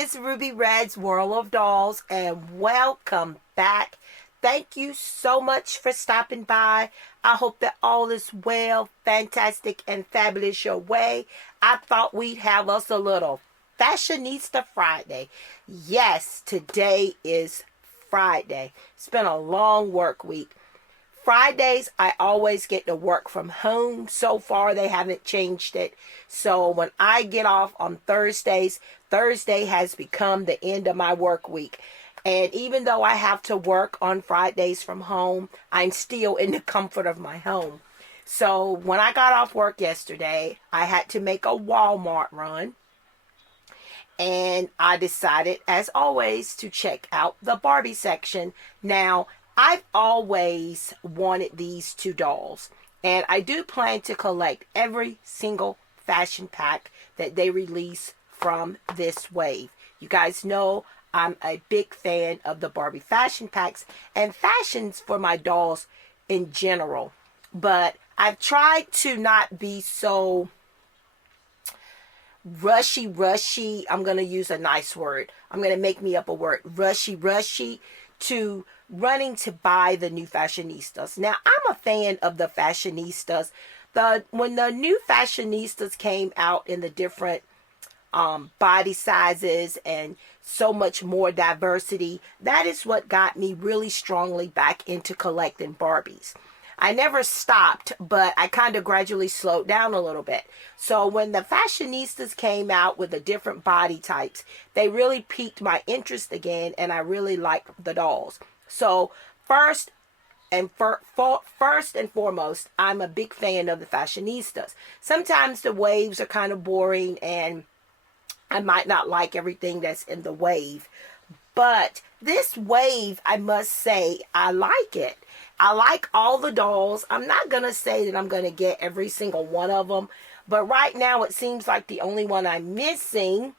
it's Ruby Red's World of Dolls, and welcome back. Thank you so much for stopping by. I hope that all is well, fantastic, and fabulous your way. I thought we'd have us a little Fashionista Friday. Yes, today is Friday. It's been a long work week. Fridays, I always get to work from home. So far, they haven't changed it. So when I get off on Thursdays, Thursday has become the end of my work week. And even though I have to work on Fridays from home, I'm still in the comfort of my home. So when I got off work yesterday, I had to make a Walmart run. And I decided, as always, to check out the Barbie section. Now, I've always wanted these two dolls, and I do plan to collect every single fashion pack that they release from this wave. You guys know I'm a big fan of the Barbie fashion packs and fashions for my dolls in general, but I've tried to not be so rushy. I'm going to use a nice word. I'm going to make me up a word. Rushy to running to buy the new Fashionistas. Now, I'm a fan of the Fashionistas. When the new Fashionistas came out in the different body sizes and so much more diversity, that is what got me really strongly back into collecting Barbies. I never stopped, but I kind of gradually slowed down a little bit. So when the Fashionistas came out with the different body types, they really piqued my interest again, and I really liked the dolls. So first and foremost, I'm a big fan of the Fashionistas. Sometimes the waves are kind of boring, and I might not like everything that's in the wave. But this wave, I must say, I like it. I like all the dolls. I'm not going to say that I'm going to get every single one of them. But right now, it seems like the only one I'm missing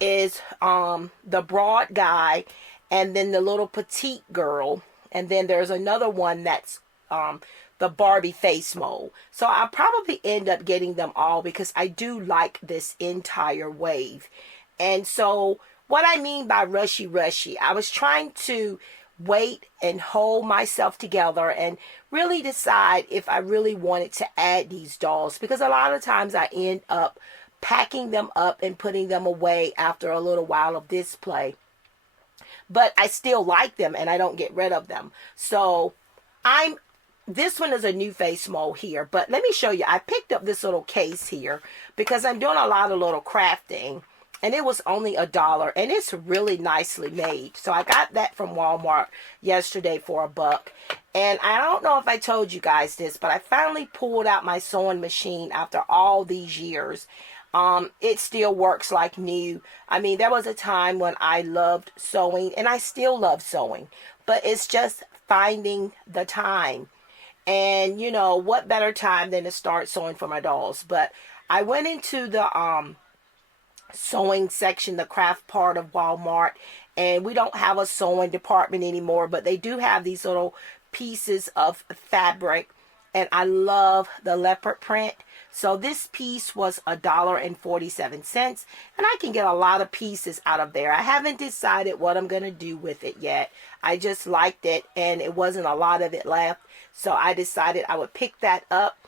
is the broad guy, and then the little petite girl. And then there's another one that's the Barbie face mold. So I'll probably end up getting them all because I do like this entire wave. And so what I mean by rushy, I was trying to wait and hold myself together and really decide if I really wanted to add these dolls, because a lot of times I end up packing them up and putting them away after a little while of display. But I still like them and I don't get rid of them. So this one is a new face mold here, but let me show you. I picked up this little case here because I'm doing a lot of little crafting. And it was only $1, and it's really nicely made. So I got that from Walmart yesterday for $1. And I don't know if I told you guys this, but I finally pulled out my sewing machine after all these years. It still works like new. I mean, there was a time when I loved sewing, and I still love sewing. But it's just finding the time. And, you know, what better time than to start sewing for my dolls. But I went into the sewing section, the craft part of Walmart, and we don't have a sewing department anymore, but they do have these little pieces of fabric, and I love the leopard print. So this piece was $1.47, and I can get a lot of pieces out of there. I haven't decided what I'm going to do with it yet. I just liked it, and it wasn't a lot of it left, so I decided I would pick that up,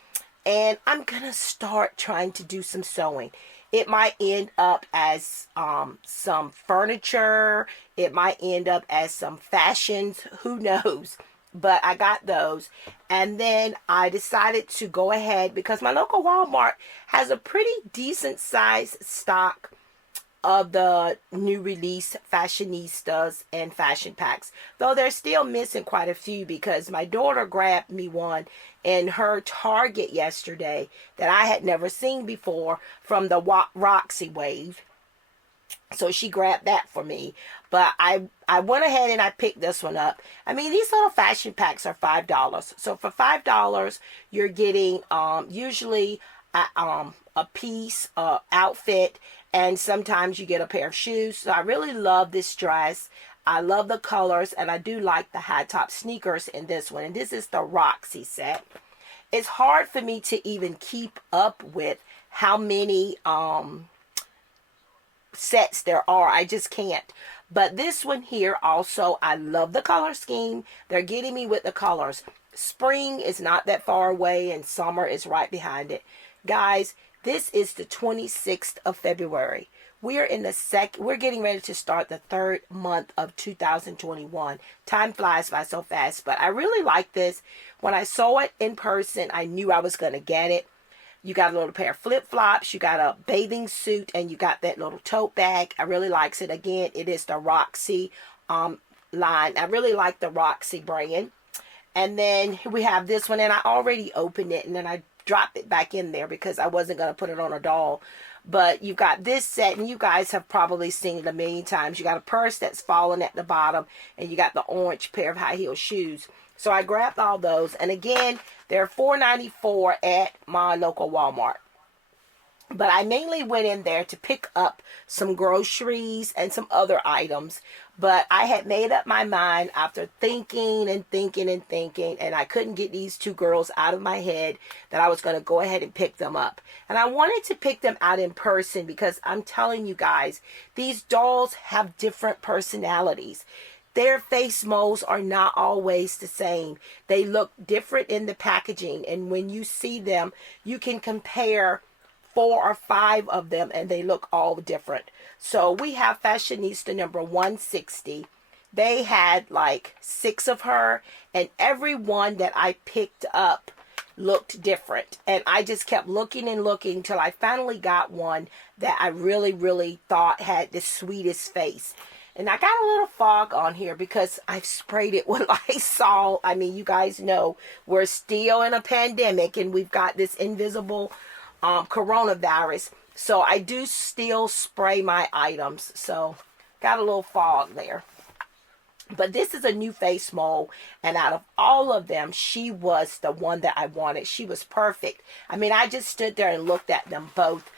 and I'm going to start trying to do some sewing. It might end up as some furniture. It might end up as some fashions. Who knows? But I got those. And then I decided to go ahead because my local Walmart has a pretty decent size stock of the new release Fashionistas and fashion packs. Though they're still missing quite a few because my daughter grabbed me one in her Target yesterday that I had never seen before from the Roxy wave. So she grabbed that for me. But I went ahead and I picked this one up. I mean, these little fashion packs are $5. So for $5, you're getting usually a piece, outfit, and sometimes you get a pair of shoes. So I really love this dress. I love the colors, and I do like the high top sneakers in this one. And this is the Roxy set. It's hard for me to even keep up with how many sets there are. I just can't. But this one here also, I love the color scheme. They're getting me with the colors. Spring is not that far away and summer is right behind it. Guys, this is the 26th of February. We are in we're getting ready to start the third month of 2021. Time flies by so fast, but I really like this. When I saw it in person, I knew I was going to get it. You got a little pair of flip-flops, you got a bathing suit, and you got that little tote bag. I really likes it. Again, it is the Roxy line. I really like the Roxy brand. And then we have this one, and I already opened it, and then I dropped it back in there because I wasn't going to put it on a doll. But you got this set, and you guys have probably seen it a million times. You got a purse that's falling at the bottom, and you got the orange pair of high heel shoes. So I grabbed all those, and again, they're $4.94 at my local Walmart. But I mainly went in there to pick up some groceries and some other items. But I had made up my mind after thinking and thinking and thinking, and I couldn't get these two girls out of my head, that I was going to go ahead and pick them up. And I wanted to pick them out in person because I'm telling you guys, these dolls have different personalities. Their face molds are not always the same. They look different in the packaging, and when you see them, you can compare 4 or 5 of them and they look all different. So we have Fashionista number 160. They had like 6 of her, and every one that I picked up looked different. And I just kept looking and looking till I finally got one that I really thought had the sweetest face. And I got a little fog on here because I've sprayed it with Lysol. I mean, you guys know we're still in a pandemic and we've got this invisible coronavirus. So I do still spray my items. So got a little fog there. But this is a new face mold, and out of all of them, she was the one that I wanted. She was perfect. I mean, I just stood there and looked at them both,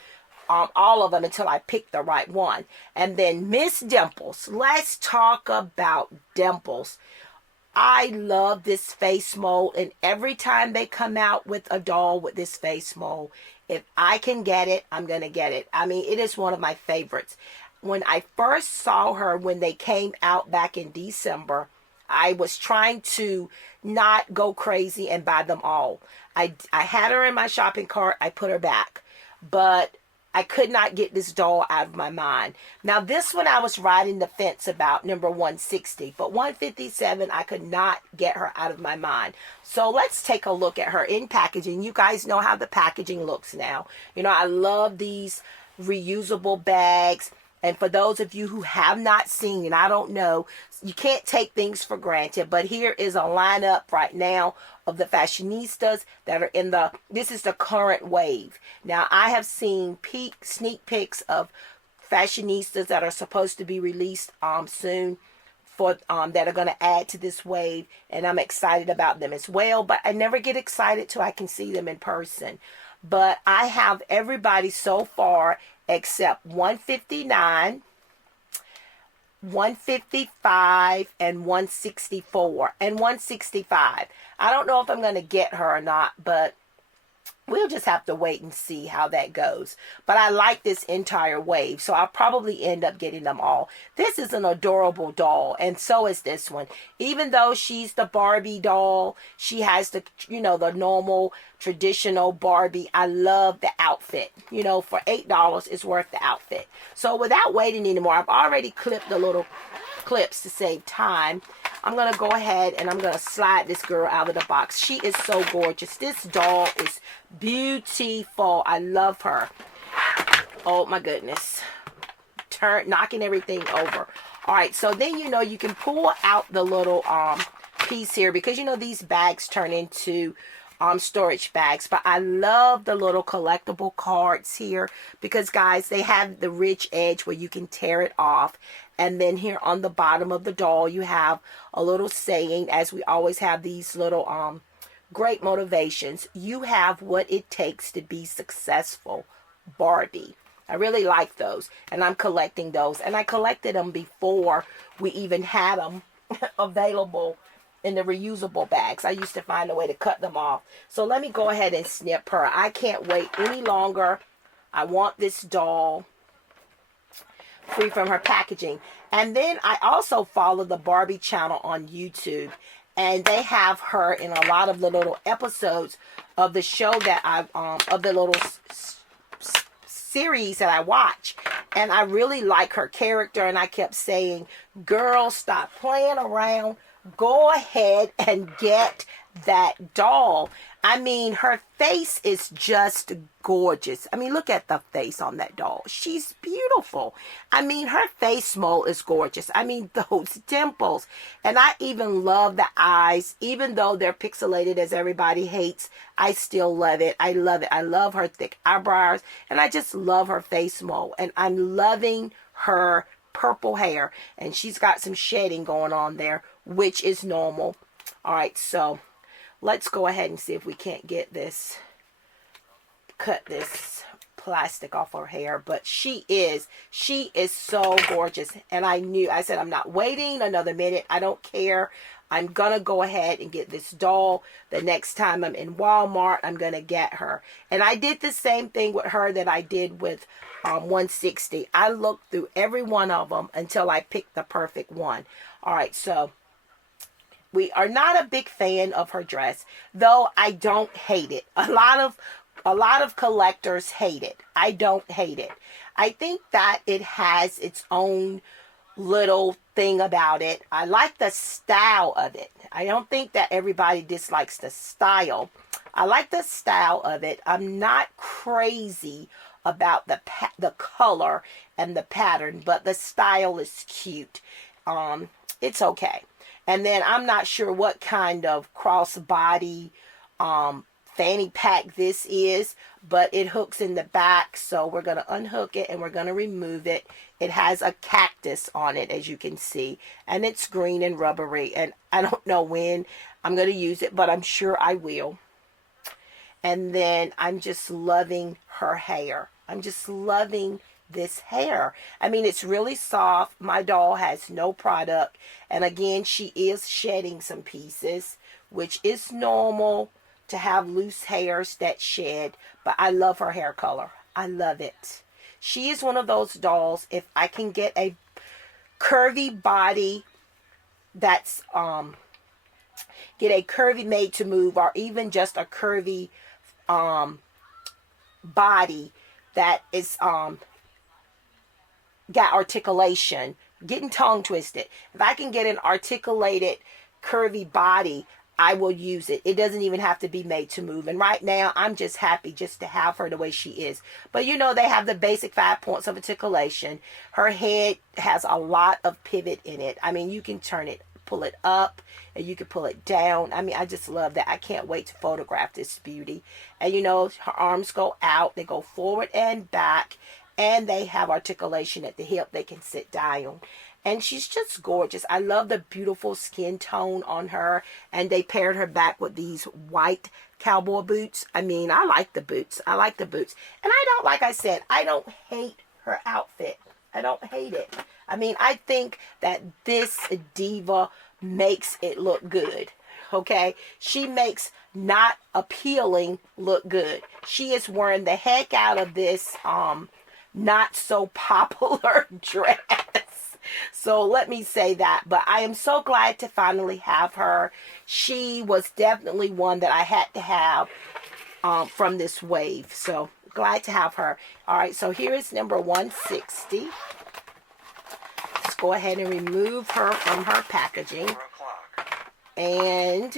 all of them, until I picked the right one. And then Miss Dimples. Let's talk about Dimples. I love this face mold, and every time they come out with a doll with this face mold, if I can get it, I'm going to get it. I mean, it is one of my favorites. When I first saw her, when they came out back in December, I was trying to not go crazy and buy them all. I had her in my shopping cart. I put her back. But I could not get this doll out of my mind. Now, this one I was riding the fence about, number 160. But 157, I could not get her out of my mind. So let's take a look at her in packaging. You guys know how the packaging looks now. You know, I love these reusable bags. And for those of you who have not seen, and I don't know, you can't take things for granted. But here is a lineup right now of the Fashionistas that are in this is the current wave. Now, I have seen sneak peeks of Fashionistas that are supposed to be released soon for that are going to add to this wave. And I'm excited about them as well. But I never get excited till I can see them in person. But I have everybody so far except 159, 155, and 164, and 165. I don't know if I'm going to get her or not, but we'll just have to wait and see how that goes. But I like this entire wave, so I'll probably end up getting them all. This is an adorable doll, and so is this one. Even though she's the Barbie doll, she has the, you know, the normal traditional Barbie. I love the outfit. You know, for $8, it's worth the outfit. So without waiting anymore, I've already clipped the little clips to save time. I'm going to go ahead and I'm going to slide this girl out of the box. She is so gorgeous. This doll is beautiful. I love her. Oh my goodness. Knocking everything over. All right, so then, you know, you can pull out the little piece here because, you know, these bags turn into storage bags. But I love the little collectible cards here because, guys, they have the rich edge where you can tear it off. And then here on the bottom of the doll, you have a little saying, as we always have these little great motivations. You have what it takes to be successful, Barbie. I really like those, and I'm collecting those. And I collected them before we even had them available in the reusable bags. I used to find a way to cut them off. So let me go ahead and snip her. I can't wait any longer. I want this doll. free from her packaging. And then I also follow the Barbie channel on YouTube, and they have her in a lot of the little episodes of the show that of the little series that I watch. And I really like her character, and I kept saying, girl, stop playing around. Go ahead and get that doll. I mean, her face is just gorgeous. I mean, look at the face on that doll. She's beautiful. I mean, her face mold is gorgeous. I mean, those dimples. And I even love the eyes. Even though they're pixelated, as everybody hates, I still love it. I love it. I love her thick eyebrows. And I just love her face mold. And I'm loving her purple hair. And she's got some shedding going on there, which is normal. All right, so let's go ahead and see if we can't get this, cut this plastic off her hair. But she is so gorgeous. And I said, I'm not waiting another minute. I don't care. I'm going to go ahead and get this doll. The next time I'm in Walmart, I'm going to get her. And I did the same thing with her that I did with 160. I looked through every one of them until I picked the perfect one. All right, so we are not a big fan of her dress, though I don't hate it. A lot of collectors hate it. I don't hate it. I think that it has its own little thing about it. I like the style of it. I don't think that everybody dislikes the style. I like the style of it. I'm not crazy about the color and the pattern, but the style is cute. It's okay. And then I'm not sure what kind of crossbody fanny pack this is, but it hooks in the back. So we're going to unhook it and we're going to remove it. It has a cactus on it, as you can see, and it's green and rubbery. And I don't know when I'm going to use it, but I'm sure I will. And then I'm just loving her hair. I'm just loving this hair. I mean, it's really soft. My doll has no product. And again, she is shedding some pieces, which is normal to have loose hairs that shed. But I love her hair color. I love it. She is one of those dolls, if I can get a curvy body that's, get a curvy made to move, or even just a curvy body that is got articulation, getting tongue twisted. If I can get an articulated curvy body, I will use it. It doesn't even have to be made to move. And right now, I'm just happy just to have her the way she is. But you know, they have the basic 5 points of articulation. Her head has a lot of pivot in it. I mean, you can turn it, pull it up, and you can pull it down. I mean, I just love that. I can't wait to photograph this beauty. And you know, her arms go out. They go forward and back. And they have articulation at the hip. They can sit down. And she's just gorgeous. I love the beautiful skin tone on her. And they paired her back with these white cowboy boots. I mean, I like the boots. I like the boots. And I don't, like I said, I don't hate her outfit. I don't hate it. I mean, I think that this diva makes it look good. Okay? She makes not appealing look good. She is wearing the heck out of this not so popular dress. So let me say that. But I am so glad to finally have her. She was definitely one that I had to have from this wave. So glad to have her. All right, so here is number 160. Let's go ahead and remove her from her packaging. And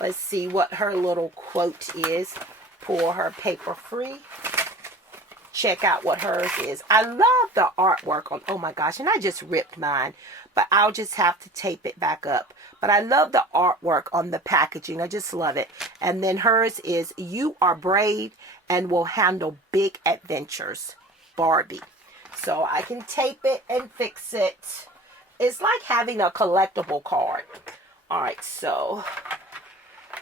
let's see what her little quote is for her paper free. Check out what hers is. I love the artwork on, oh my gosh, and I just ripped mine, but I'll just have to tape it back up. But I love the artwork on the packaging. I just love it. And then hers is, you are brave and will handle big adventures, Barbie. So I can tape it and fix it. It's like having a collectible card. All right, so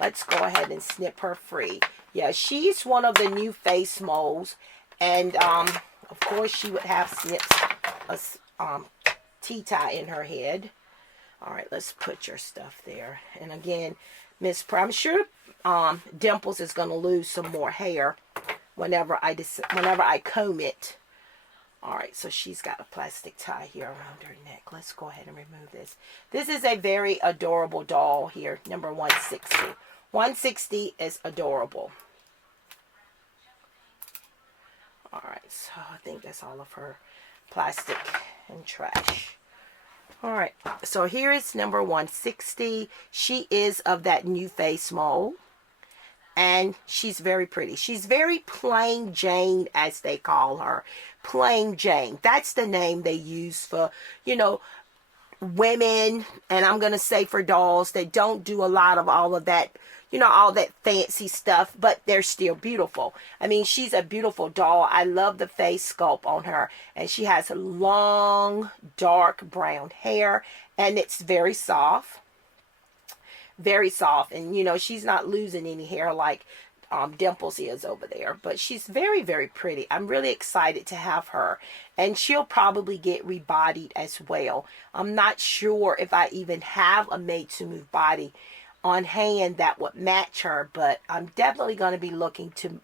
let's go ahead and snip her free. Yeah, she's one of the new face molds. And, of course, she would have snips, a tea-tie in her head. All right, let's put your stuff there. And again, I'm sure Dimples is going to lose some more hair whenever I comb it. All right, so she's got a plastic tie here around her neck. Let's go ahead and remove this. This is a very adorable doll here, number 160. 160 is adorable. All right, so I think that's all of her plastic and trash. All right, so here is number 160. She is of that new face mold. And she's very pretty. She's very plain Jane, as they call her. Plain Jane. That's the name they use for, you know, women. And I'm going to say for dolls that don't do a lot of all of that, you know, all that fancy stuff. But they're still beautiful. I mean, she's a beautiful doll. I love the face sculpt on her. And she has long, dark brown hair. And it's very soft. Very soft, and you know, she's not losing any hair like Dimples is over there, but she's very, very pretty. I'm really excited to have her, and she'll probably get rebodied as well. I'm not sure if I even have a made to move body on hand that would match her, but I'm definitely going to be looking to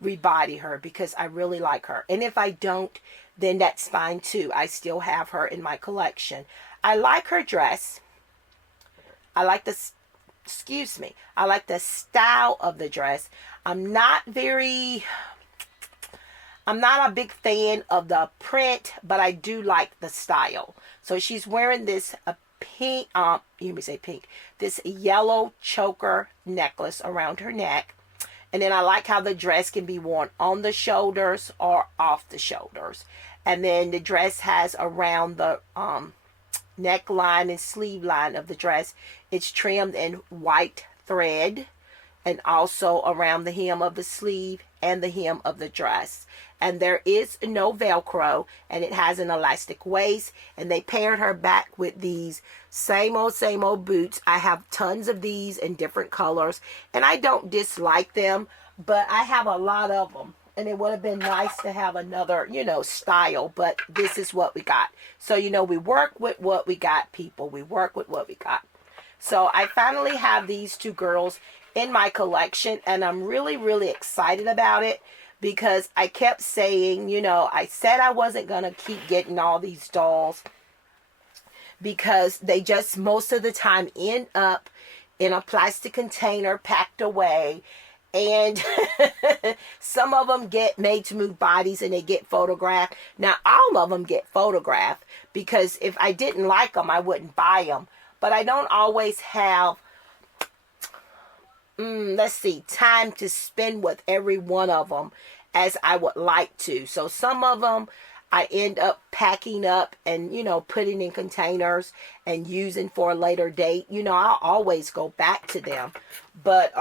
rebody her because I really like her. And if I don't, then that's fine too. I still have her in my collection. I like her dress. I like the, I like the style of the dress. I'm not a big fan of the print, but I do like the style. So she's wearing this pink, you may say pink, this yellow choker necklace around her neck. And then I like how the dress can be worn on the shoulders or off the shoulders. And then the dress has around the, neckline and sleeve line of the dress, it's trimmed in white thread, and also around the hem of the sleeve and the hem of the dress. And there is no Velcro, and it has an elastic waist, and they paired her back with these same old boots. I have tons of these in different colors, and I don't dislike them, but I have a lot of them. And it would have been nice to have another, you know, style. But this is what we got. So, you know, we work with what we got, people. We work with what we got. So, I finally have these two girls in my collection. And I'm really, really excited about it. Because I kept saying, you know, I said I wasn't going to keep getting all these dolls. Because they just most of the time end up in a plastic container packed away. And some of them get made to move bodies and they get photographed. Now, all of them get photographed because if I didn't like them, I wouldn't buy them. But I don't always have, time to spend with every one of them as I would like to. So some of them I end up packing up and, you know, putting in containers and using for a later date. You know, I'll always go back to them. But,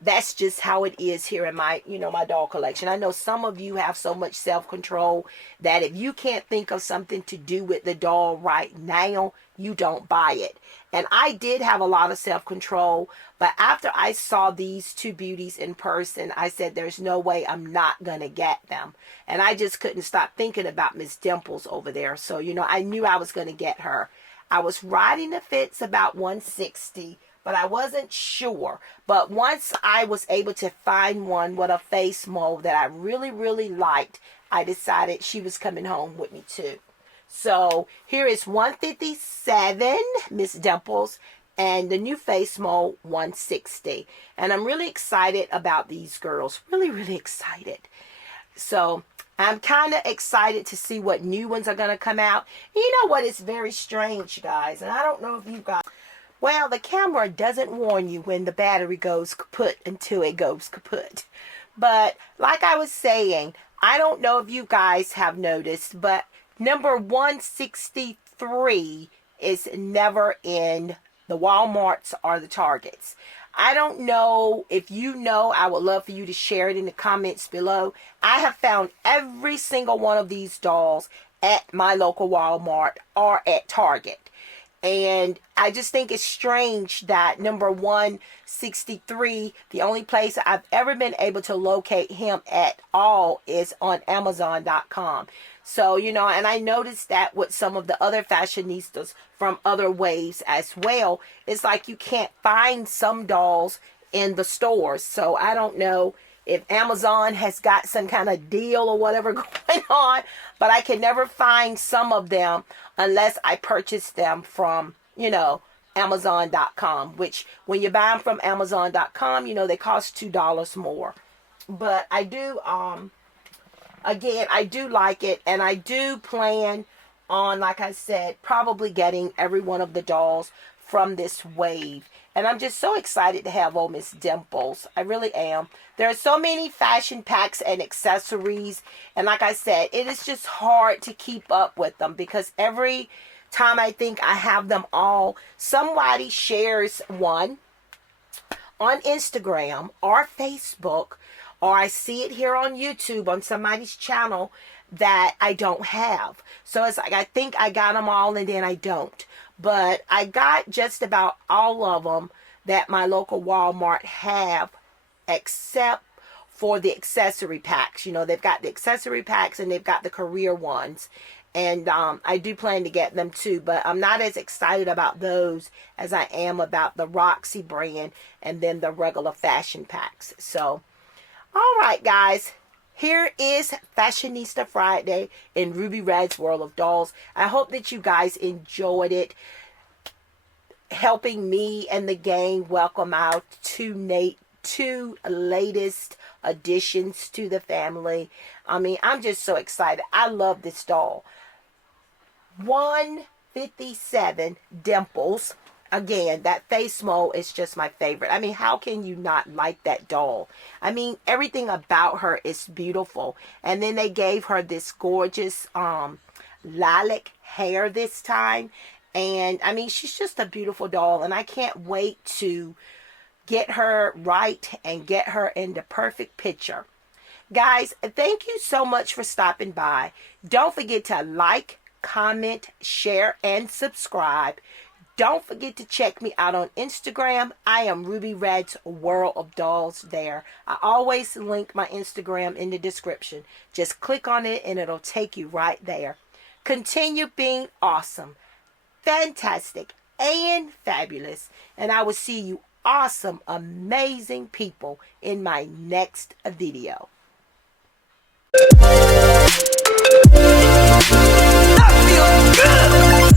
that's just how it is here in my, you know, my doll collection. I know some of you have so much self-control that if you can't think of something to do with the doll right now, you don't buy it. And I did have a lot of self-control, but after I saw these two beauties in person, I said, there's no way I'm not going to get them. And I just couldn't stop thinking about Miss Dimples over there. So, you know, I knew I was going to get her. I was riding the fence about 160, but I wasn't sure. But once I was able to find one with a face mold that I really, really liked, I decided she was coming home with me too. So here is 157, Miss Dimples, and the new face mold 160. And I'm really excited about these girls. Really, really excited. So I'm kind of excited to see what new ones are going to come out. You know what? It's very strange, guys. And I don't know if you guys... Well, the camera doesn't warn you when the battery goes kaput until it goes kaput. But like I was saying, I don't know if you guys have noticed, but number 163 is never in the Walmarts or the Targets. I don't know if you know. I would love for you to share it in the comments below. I have found every single one of these dolls at my local Walmart or at Target. And I just think it's strange that number 163, the only place I've ever been able to locate him at all is on Amazon.com. So, you know, and I noticed that with some of the other fashionistas from other waves as well. It's like you can't find some dolls in the stores. So I don't know if Amazon has got some kind of deal or whatever going on, but I can never find some of them unless I purchase them from, Amazon.com, which when you buy them from Amazon.com, they cost $2 more. But I do, again, I do like it, and I do plan on, like I said, probably getting every one of the dolls from this wave. And I'm just so excited to have old Miss Dimples. I really am. There are so many fashion packs and accessories. And like I said, it is just hard to keep up with them because every time I think I have them all, somebody shares one on Instagram or Facebook, or I see it here on YouTube on somebody's channel that I don't have. So it's like I think I got them all and then I don't. But I got just about all of them that my local Walmart have, except for the accessory packs. They've got the accessory packs and they've got the career ones. And I do plan to get them too, but I'm not as excited about those as I am about the Roxy brand and then the regular fashion packs. So, all right, guys. Here is Fashionista Friday in Ruby Red's World of Dolls. I hope that you guys enjoyed it, helping me and the gang welcome out two latest additions to the family. I mean, I'm just so excited. I love this doll. 157 Dimples. Again, that face mold is just my favorite. I mean, how can you not like that doll? I mean, everything about her is beautiful. And then they gave her this gorgeous lilac hair this time. And I mean, she's just a beautiful doll. And I can't wait to get her right and get her in the perfect picture. Guys, thank you so much for stopping by. Don't forget to like, comment, share, and subscribe. Don't forget to check me out on Instagram. I am Ruby Red's World of Dolls there. I always link my Instagram in the description. Just click on it and it'll take you right there. Continue being awesome, fantastic, and fabulous. And I will see you awesome, amazing people in my next video. That feels good.